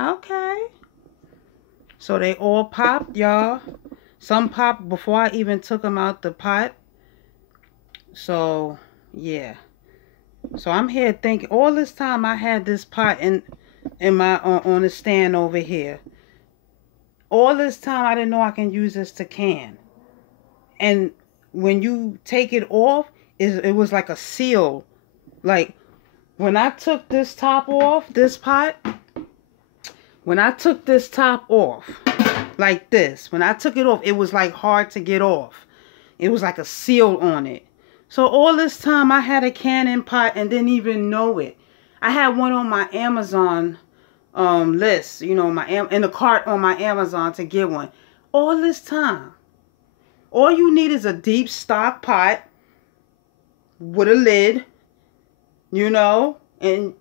Okay. So they all popped, y'all. Some popped before I even took them out the pot. So, yeah. So I'm here thinking, all this time I had this pot in my on the stand over here. All this time I didn't know I can use this to can. And when you take it off, it was like a seal. Like when I took this top off, this pot, when I took this top off, like this, when I took it off, it was like hard to get off. It was like a seal on it. So all this time I had a canning pot and didn't even know it. I had one on my Amazon list, you know, in the cart on my Amazon to get one. All this time. All you need is a deep stock pot with a lid, you know, and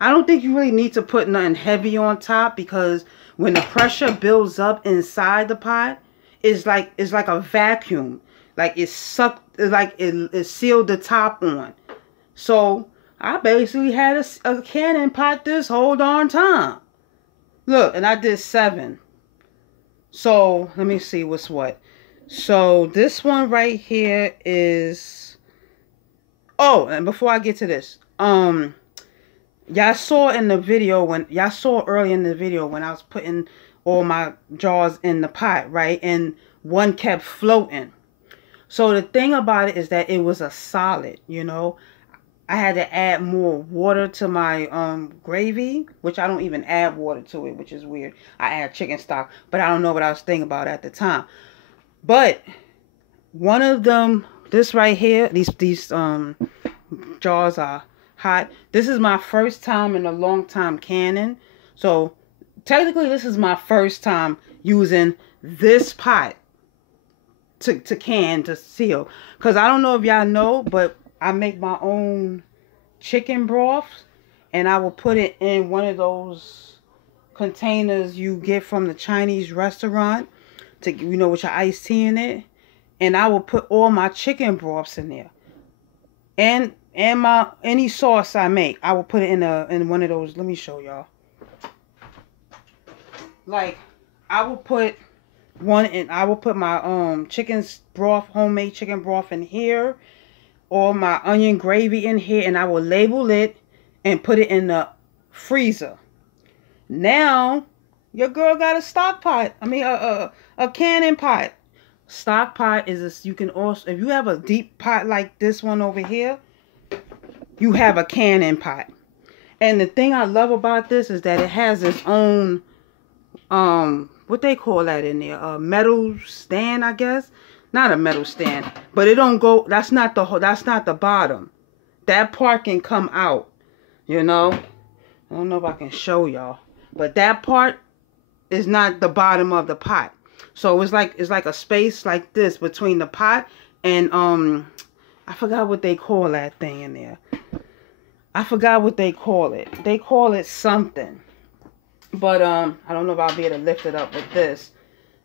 I don't think you really need to put nothing heavy on top, because when the pressure builds up inside the pot, it's like a vacuum. Like it sucked, like it sealed the top on. So I basically had a canning pot this whole darn time. Look, and I did 7. So let me see what's what. So this one right here is, oh, and before I get to this, y'all saw in the video y'all saw early in the video when I was putting all my jars in the pot, right? And one kept floating. So the thing about it is that it was a solid, you know. I had to add more water to my gravy, which I don't even add water to it, which is weird. I add chicken stock, but I don't know what I was thinking about at the time. But one of them, this right here, these jars are hot. This is my first time in a long time canning. So technically this is my first time using this pot to can, to seal. Because I don't know if y'all know, but I make my own chicken broth, and I will put it in one of those containers you get from the Chinese restaurant, to, you know, with your iced tea in it. And I will put all my chicken broths in there, and my any sauce I make, I will put it in one of those. Let me show y'all. Like I will put one in. I will put my chicken broth, homemade chicken broth in here, or my onion gravy in here, and I will label it and put it in the freezer. Now your girl got a stock pot. I mean a canning pot. Stock pot is this. You can also, if you have a deep pot like this one over here, you have a canning pot. And the thing I love about this is that it has its own what they call that in there, a metal stand, I guess. Not a metal stand, but it don't go, that's not the bottom. That part can come out, you know. I don't know if I can show y'all, but that part is not the bottom of the pot. So it's like a space like this between the pot and I forgot what they call that thing in there. I forgot what they call it. They call it something. But I don't know if I'll be able to lift it up with this.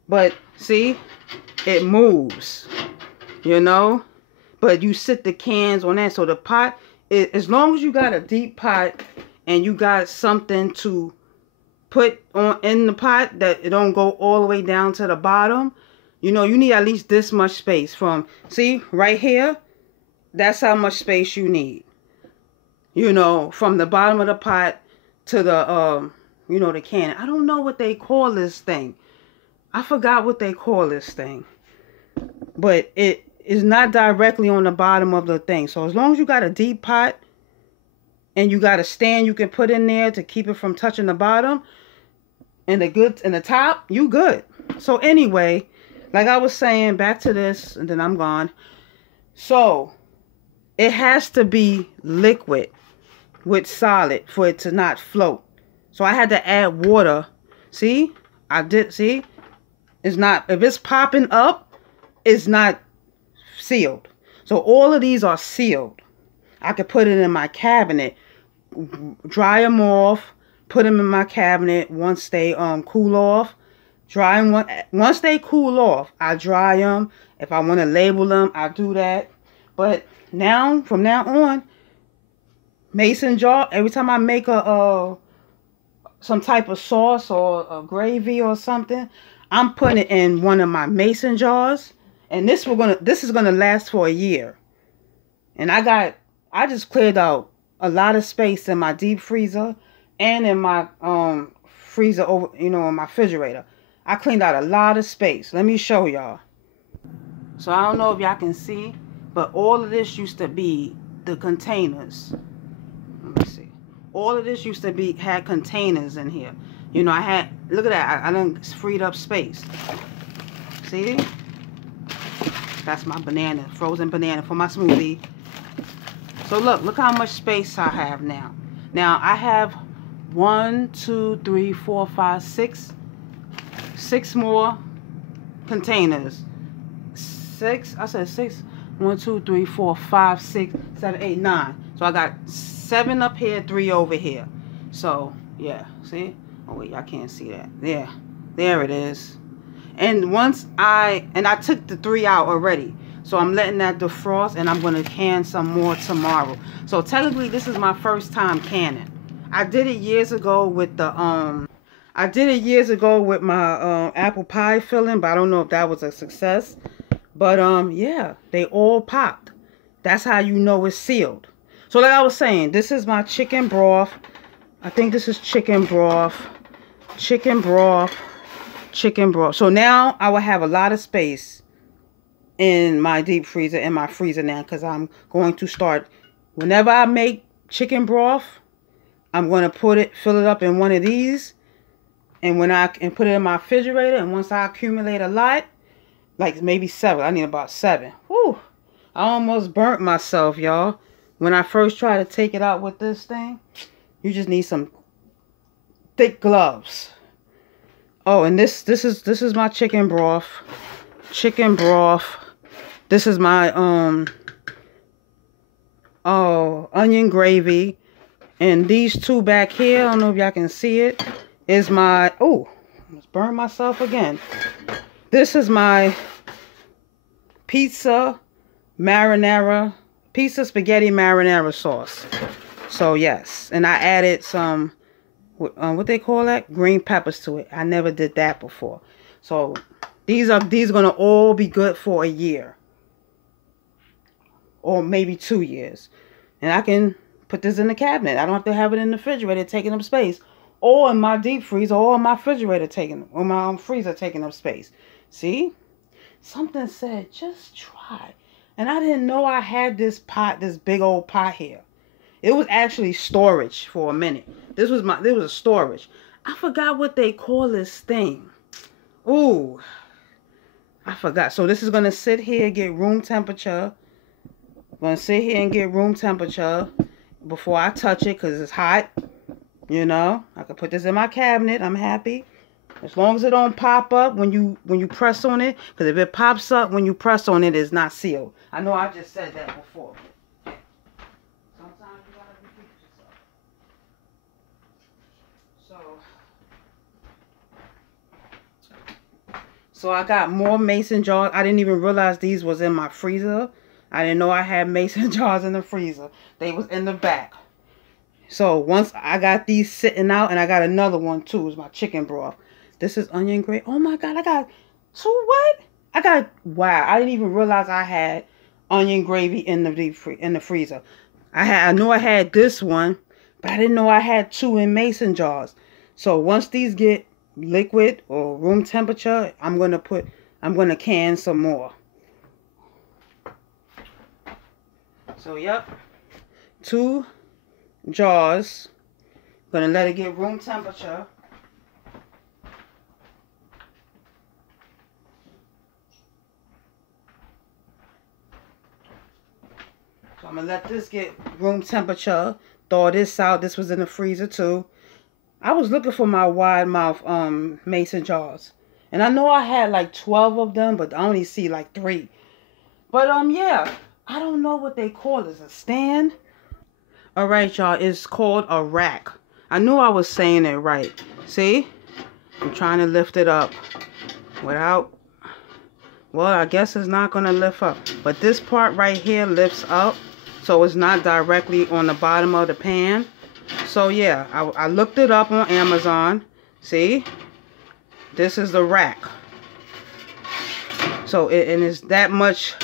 But see, it moves, you know. But you sit the cans on that. So the pot, as long as you got a deep pot and you got something to put on in the pot that it don't go all the way down to the bottom, you know, you need at least this much space. From, see, right here, that's how much space you need. You know, from the bottom of the pot to the, you know, the can. I don't know what they call this thing. I forgot what they call this thing. But it is not directly on the bottom of the thing. So as long as you got a deep pot and you got a stand you can put in there to keep it from touching the bottom and the top, you good. So anyway, like I was saying, back to this, and then I'm gone. So it has to be liquid with solid for it to not float. So I had to add water. See, I did, see? It's not, if it's popping up, it's not sealed. So all of these are sealed. I could put it in my cabinet, dry them off, put them in my cabinet once they cool off. Dry them once they cool off. I dry them. If I want to label them, I do that. But now, from now on, mason jar. Every time I make some type of sauce or a gravy or something, I'm putting it in one of my mason jars, and this is gonna last for a year. And I just cleared out a lot of space in my deep freezer and in my freezer over, in my refrigerator. I cleaned out a lot of space. Let me show y'all. So I don't know if y'all can see, but all of this used to be the containers. Let me see. All of this used to had containers in here. I had, look at that. I done freed up space. See? That's my banana, frozen banana for my smoothie. So look how much space I have now. Now I have 1, 2, 3, 4, 5, 6 more containers. 6, I said 6. 1, 2, 3, 4, 5, 6, 7, 8, 9. So I got 7 up here, 3 over here. So yeah, see? Oh wait, I can't see that. Yeah, there it is. And I took the 3 out already. So I'm letting that defrost, and I'm gonna can some more tomorrow. So technically this is my first time canning. I did it years ago with the my apple pie filling, but I don't know if that was a success. But yeah, they all popped. That's how you know it's sealed. So like I was saying, this is my chicken broth. I think this is chicken broth. Chicken broth. Chicken broth. So now I will have a lot of space in my deep freezer, in my freezer now, because I'm going to start, whenever I make chicken broth, I'm going to fill it up in one of these, and put it in my refrigerator. And once I accumulate a lot, like maybe 7, I need about 7. Whew, I almost burnt myself, y'all. When I first tried to take it out with this thing, you just need some thick gloves. Oh, and this is my chicken broth. Chicken broth. This is my onion gravy. And these 2 back here, I don't know if y'all can see it, is my, oh, I almost burned myself again. This is my pizza spaghetti marinara sauce. So yes, and I added some, what they call that? Green peppers to it. I never did that before. So these are gonna all be good for a year. Or maybe 2 years. And I can put this in the cabinet. I don't have to have it in the refrigerator taking up space. Or in my deep freezer, or in my refrigerator or my freezer taking up space. See? Something said, just try. And I didn't know I had this pot, this big old pot here. It was actually storage for a minute. This was a storage. I forgot what they call this thing. Ooh. I forgot. So this is going to sit here, get room temperature. I'm going to sit here and get room temperature before I touch it, because it's hot. I can put this in my cabinet. I'm happy. As long as it don't pop up when you press on it. Because if it pops up when you press on it, it's not sealed. I know I just said that before. Sometimes you gotta repeat yourself. So I got more mason jars. I didn't even realize these was in my freezer. I didn't know I had mason jars in the freezer. They was in the back. So once I got these sitting out, and I got another one too. It's my chicken broth. This is onion gravy. Oh my God, I got 2 what? Wow, I didn't even realize I had onion gravy in the freezer. I knew I had this one, but I didn't know I had 2 in mason jars. So once these get liquid or room temperature, I'm gonna can some more. So yep, 2 jars. Gonna let it get room temperature. I'm going to let this get room temperature. Thaw this out. This was in the freezer too. I was looking for my wide mouth mason jars. And I know I had like 12 of them, but I only see like 3. But yeah, I don't know what they call it. A stand? Alright, y'all, it's called a rack. I knew I was saying it right. See? I'm trying to lift it up without, well, I guess it's not going to lift up. But this part right here lifts up, so it's not directly on the bottom of the pan. So yeah, I looked it up on Amazon. See? This is the rack. So and it's that much.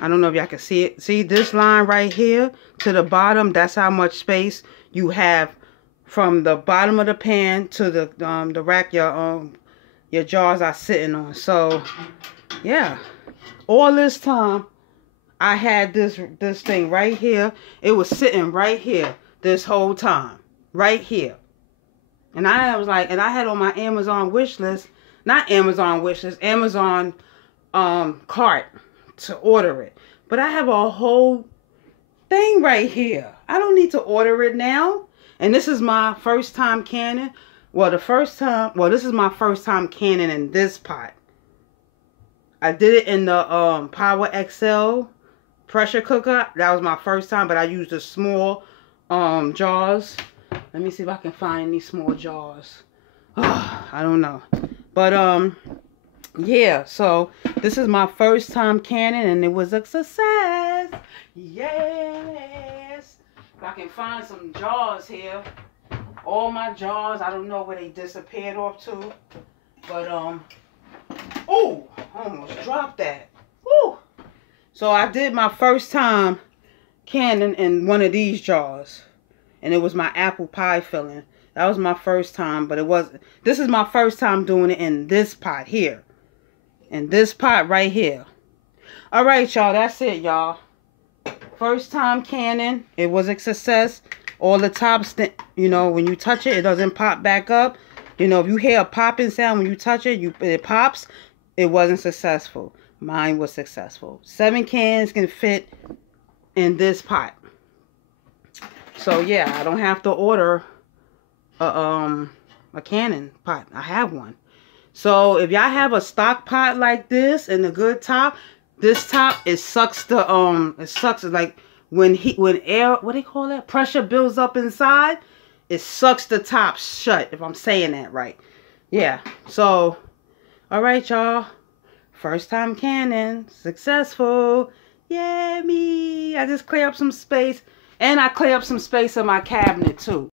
I don't know if y'all can see it. See this line right here to the bottom? That's how much space you have from the bottom of the pan to the rack your jars are sitting on. So yeah, all this time I had this thing right here. It was sitting right here this whole time, right here. And I was like, and I had on my Amazon wish list, not Amazon wish list, Amazon cart to order it. But I have a whole thing right here. I don't need to order it now. And this is my first time canning. Well, this is my first time canning in this pot. I did it in the Power XL pressure cooker. That was my first time, but I used the small jars. Let me see if I can find these small jars. I don't know. But yeah, so this is my first time canning and it was a success. Yes. If I can find some jars here. All my jars, I don't know where they disappeared off to. But oh, I almost dropped that. Woo. So I did my first time canning in one of these jars. And it was my apple pie filling. That was my first time, but this is my first time doing it in this pot here. In this pot right here. Alright, y'all, that's it, y'all. First time canning. It was a success. All the tops, you know, when you touch it, it doesn't pop back up. You know, if you hear a popping sound when you touch it, it pops. It wasn't successful. Mine was successful. 7 cans can fit in this pot. So yeah, I don't have to order a canning pot. I have one. So if y'all have a stock pot like this and a good top, this top it sucks like when air, what do you call that? Pressure builds up inside, it sucks the top shut, if I'm saying that right. Yeah. So all right, y'all. First time canning, successful. Yeah, me. I just clear up some space. And I clear up some space in my cabinet too.